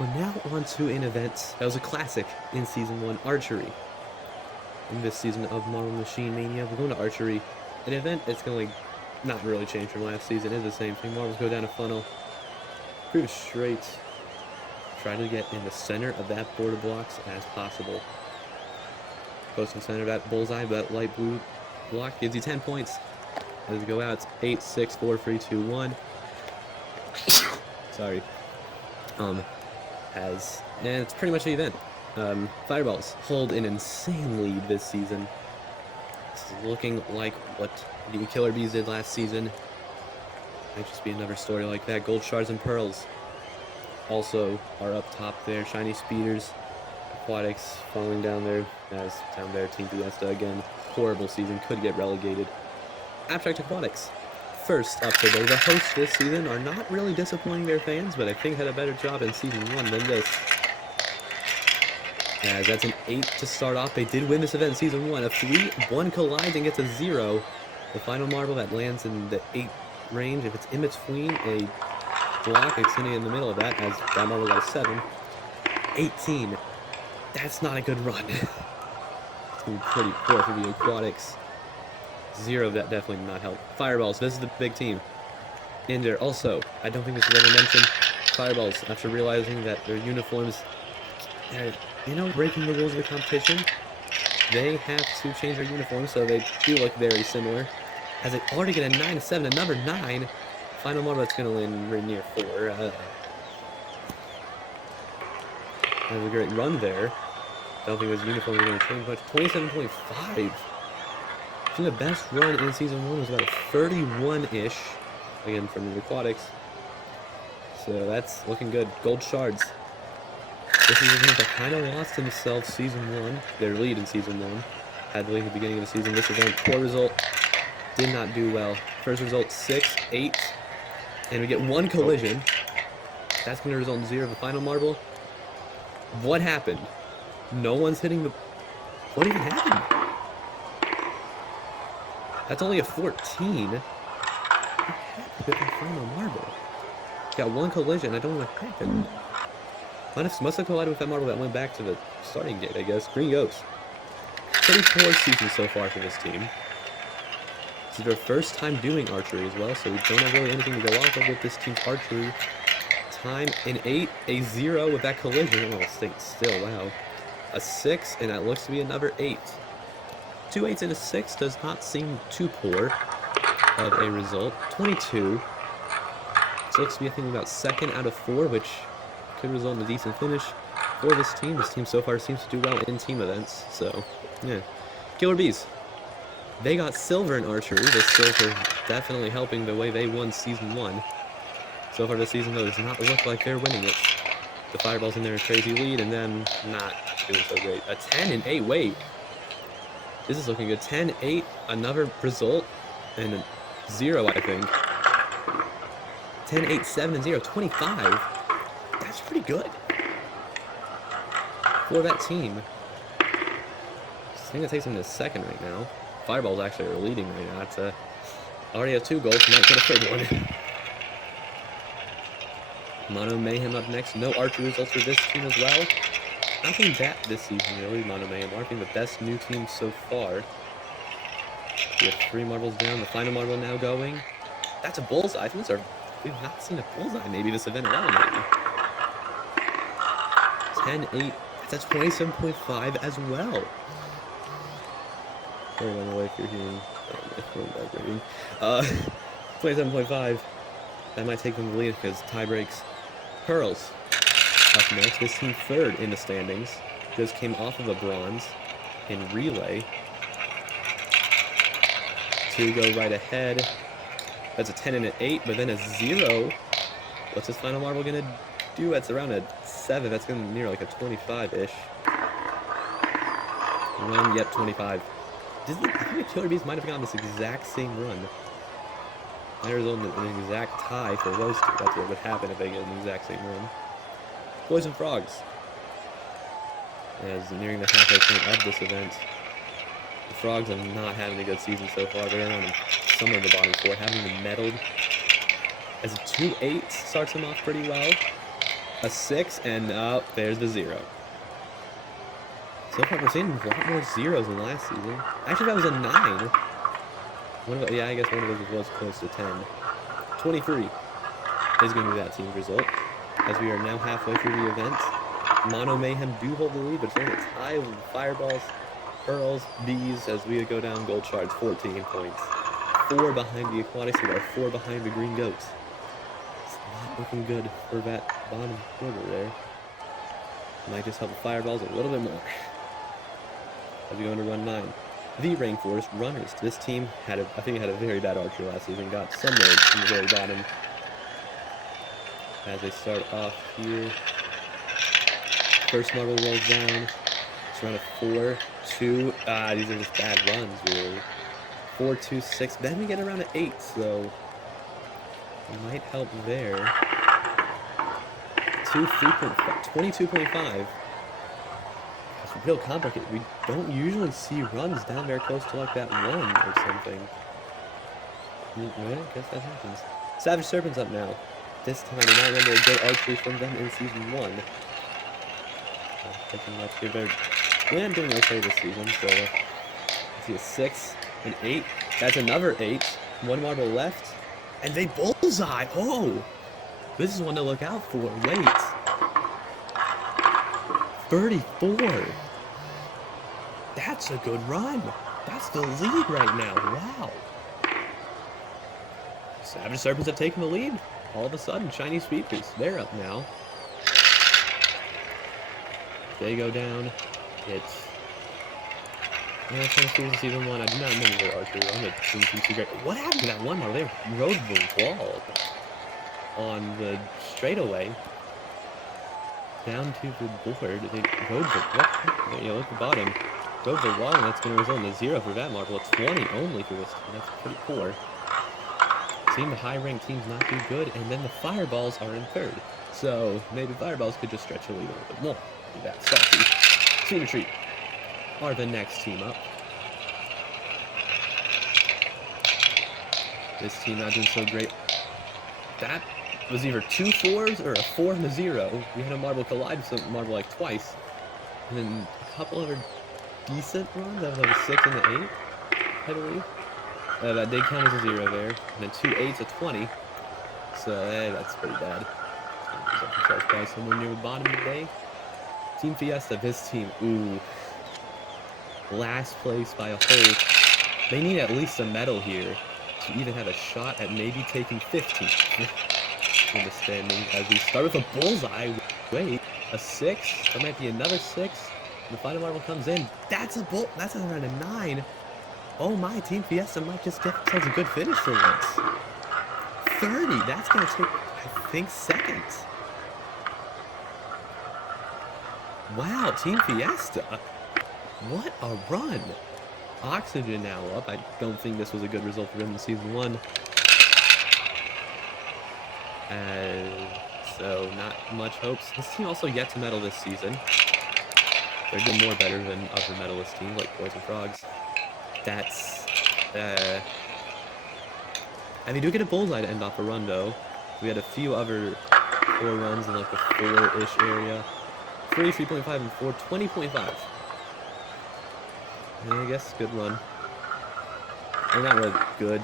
We're now on to an event that was a classic in Season 1, Archery. In this season of Marvel Machine Mania, we're going to Archery, an event that's going to not really change from last season. It's the same thing. Marvels go down a funnel, pretty straight. Try to get in the center of that border blocks as possible. Close to the center of that bullseye, that light blue block gives you 10 points. As we go out, it's 8, 6, 4, 3, 2, 1. Sorry. And it's pretty much the event. Fireballs hold an insane lead this season. This is looking like what the Killer Bees did last season. Might just be another story like that. Gold Shards and Pearls also are up top there. Shiny Speeders, Aquatics falling down there as down there. Team Fiesta again. Horrible season. Could get relegated. Abstract Aquatics. First up today, the hosts this season are not really disappointing their fans, but I think had a better job in Season 1 than this. As that's an 8 to start off. They did win this event in Season 1. A 3, 1 collides and gets a 0. The final marble that lands in the 8 range, if it's in between a block, it's sitting in the middle of that, as that marble got a 7. 18. That's not a good run. It's going to be pretty poor for the Aquatics. 0, that definitely did not help. Fireballs, this is the big team. In there, also, I don't think this was ever mentioned. Fireballs, after realizing that their uniforms, breaking the rules of the competition, they have to change their uniforms, so they do look very similar. As they already get a 9 to 7, another 9. Final marble that's going to land right near 4. That was a great run there. Don't think his uniform is going to change much. 27.5. I think the best run in Season 1 was about a 31-ish, again from the Aquatics. So that's looking good. Gold Shards. This is a team that kind of lost themselves Season 1. Their lead in Season 1. Had the lead at the beginning of the season. This event, poor result. Did not do well. First result, 6, 8. And we get 1 collision. That's going to result in 0 of the final marble. What happened? No one's hitting the... What even happened? That's only a 14. What happened with the final marble? Got 1 collision. I don't know what happened. Must have collided with that marble that went back to the starting gate, I guess. Green Ghost. Pretty poor season so far for this team. This is their first time doing archery as well, so we don't have really anything to go off of with this team's archery. Time, an 8, a 0 with that collision. Oh, stay still, wow. A 6, and that looks to be another 8. 2 8s and a 6 does not seem too poor of a result. 22. This looks to be, I think, about 2nd out of 4, which could result in a decent finish for this team. This team so far seems to do well in team events, so, yeah. Killer Bees. They got silver in archery. This silver definitely helping the way they won Season 1. So far this season, though, does not look like they're winning it. The Fireballs in there, a crazy lead, and then not doing so great. A 10 and 8, wait. This is looking good. 10, 8, another result, and a 0, I think. 10, 8, 7, and 0, 25. That's pretty good for that team. I think that takes them to 2nd right now. Fireballs actually are leading right now. That's already have 2 goals, might get a 3rd one. Mono Mayhem up next. No archery results for this team as well. Nothing bad this season, really. Mono Mayhem are the best new team so far. We have 3 marbles down. The final marble now going. That's a bullseye. I think we've not seen a bullseye maybe this event at all. Maybe. 10, 8. That's 27.5 as well. Sorry, on the way through here. 27.5. That might take them the lead because tie breaks. Pearls up next. This team 3rd in the standings. Just came off of a bronze in relay. 2 go right ahead. That's a 10 and an 8, but then a 0. What's this final marble gonna do? That's around a 7. That's gonna be near like a 25-ish. Run, yep, 25. I think the Killer Bees might have gotten this exact same run. Might result in an exact tie for those 2. That's what would happen if they get an exact same run. Poison Frogs. As nearing the halfway point of this event. The Frogs are not having a good season so far. They're around somewhere in the bottom 4, having been medaled. As a 2-8 starts them off pretty well. A 6, and there's the 0. So far, we're seeing a lot more zeros than last season. Actually, that was a 9. Yeah, I guess one of those was close to 10. 23 is going to be that team's result, as we are now halfway through the event. Mono Mayhem do hold the lead, but it's only a tie with Fireballs, Pearls, Bees, as we go down Gold Shards, 14 points. 4 behind the Aquatics, and 4 behind the Green Goats. It's not looking good for that bottom quarter there. Might just help the Fireballs a little bit more. As we go into run 9. The Rainforest Runners. This team I think it had a very bad archer last season. Got somewhere in the very bottom. As they start off here. First marble rolls down. It's around a 4, 2. These are just bad runs, really. 4, 2, 6. Then we get around an 8, so it might help there. 22.5. It's real complicated. We don't usually see runs down there close to like that 1 or something. Yeah, I guess that happens. Savage Serpent's up now. This time, I remember a good archery from them in season 1. Pretty much give their I'm doing okay this season, so I see a 6, an 8. That's another 8. 1 marble left, and they bullseye. Oh, this is one to look out for. Wait, 34. That's a good run. That's the lead right now. Wow. Savage Serpents have taken the lead. All of a sudden, Shiny Sweepers, they're up now. They go down. It's season 1. I do not remember their archery run. It seems to be great. What happened to that one model? They rode the wall on the straightaway down to the board. They rode the what? You look at the bottom. Rode the wall, and that's going to result in a 0 for that model. A 20 only for this team. That's pretty poor. Seeing the high-ranked teams not do good, and then the Fireballs are in 3rd. So maybe Fireballs could just stretch a lead a little bit more. That's salty. Team Retreat are the next team up. This team not doing so great. That was either 2 4s or a 4 and a 0. We had a marble collide with some marble like twice. And then a couple other decent runs. That was like a 6 and an 8, I believe. That did count as a 0 there. And then 2 8s, a 20. So that's pretty bad. Probably somewhere near the bottom of the day. Team Fiesta, this team, ooh. Last place by a hole. They need at least a medal here to even have a shot at maybe taking 15th in the standings. As we start with a bullseye. Wait, a 6? That might be another 6. The final marble comes in. That's around a 9. Oh my, Team Fiesta might just get themselves a good finish for once. 30, that's going to take, I think, 2nd. Wow, Team Fiesta. What a run. Oxygen now up. I don't think this was a good result for them in season 1. So not much hopes. This team also yet to medal this season. They're doing more better than other medalist teams like Poison Frogs. That's, and they do get a bullseye to end off a run, though. We had a few other 4 runs in, like, the 4-ish area. 3, 3.5, and 4, 20.5. I guess good run. They're not really good.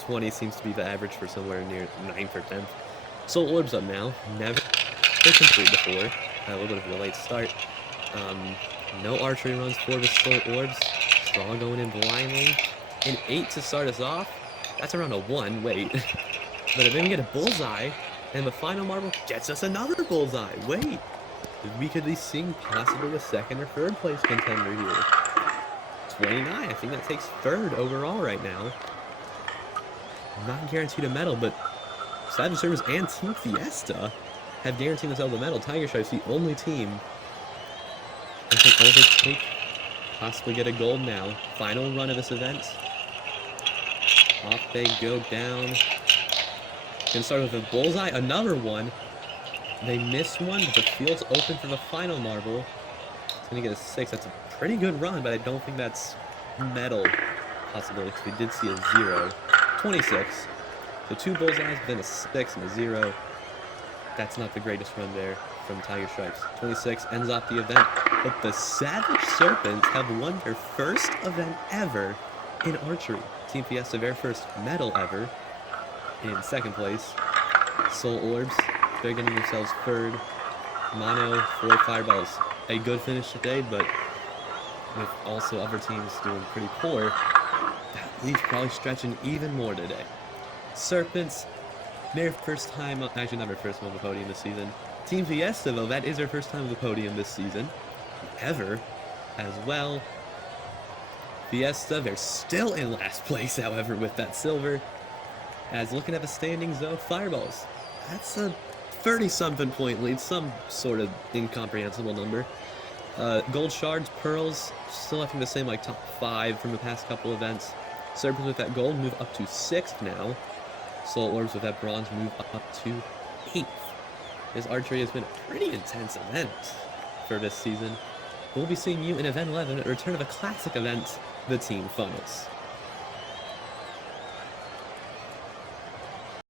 20 seems to be the average for somewhere near 9th or 10th. Soul Orb's up now. Never complete before. A little bit of a late start. No archery runs for the Soul Orbs. It's all going in blindly. An 8 to start us off. That's around a 1. Wait. But then we get a bullseye, and the final marble gets us another bullseye. Wait. We could be seeing possibly a 2nd or 3rd place contender here. 29. I think that takes 3rd overall right now. Not guaranteed a medal, but Savage Servers and Team Fiesta have guaranteed themselves a medal. Tiger Stripe's the only team that can overtake, possibly get a gold now. Final run of this event. Off they go down. Gonna start with a bullseye, another one. They missed one, but the field's open for the final marble. It's gonna get a 6. That's a pretty good run, but I don't think that's medal possibility, because we did see a 0. 26. So 2 bullseyes, but then a 6 and a 0. That's not the greatest run there from Tiger Stripes. 26 ends off the event. But the Savage Serpents have won their first event ever in archery. Team Fiesta, their first medal ever, in second place. Soul Orbs, they're getting themselves third. Mono, 4 fireballs. A good finish today, but with also other teams doing pretty poor, that leaves probably stretching even more today. Serpents, their first time, actually not their first time on the podium this season. Team Fiesta, though, that is their first time on the podium this season, ever, as well. Fiesta, they're still in last place, however, with that silver. As looking at the standings, though, Fireballs, that's a 30-something point lead, some sort of incomprehensible number. Gold Shards, Pearls, still I think the same, like, top 5 from the past couple events. Serpents with that gold move up to 6th now. Soul Orbs with that bronze move up to 8th. This archery has been a pretty intense event for this season. We'll be seeing you in Event 11 at return of a classic event, the Team Funnels.